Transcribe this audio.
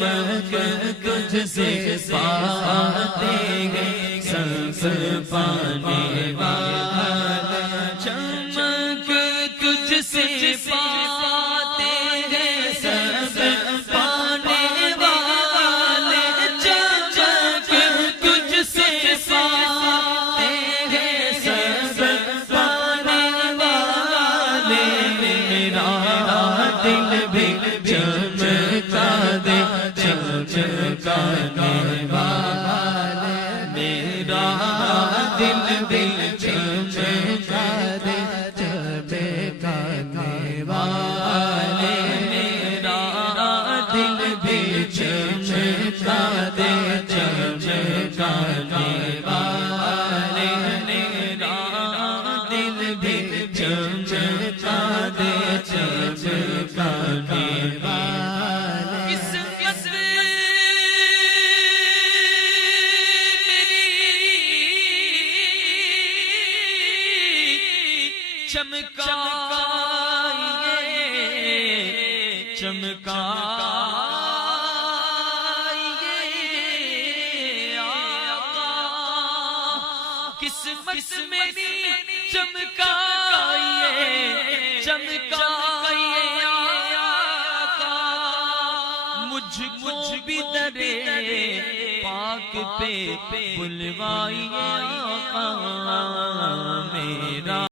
چمک تجھ سے پاتے ہیں سب پانے والے، چمک تجھ سے پاتے ہیں سب پانے والے، چمک تجھ سے پاتے ہیں سب پانے والے، میرا دل بھی چمکا دے چمکانے والے، میرا دل بھی چمکا دے چمکانے والے، میرا دل بھی چمکا دے چمکانے والے، میرا دل بھی چمکا دے چمکانے والے۔ اس قدر میری چمکائیے چمکائیے آقا، قسمت میری چمکائیے چمکائیے آقا، مجھ بھی درے پاک پہ بلوائیے آقا، میرا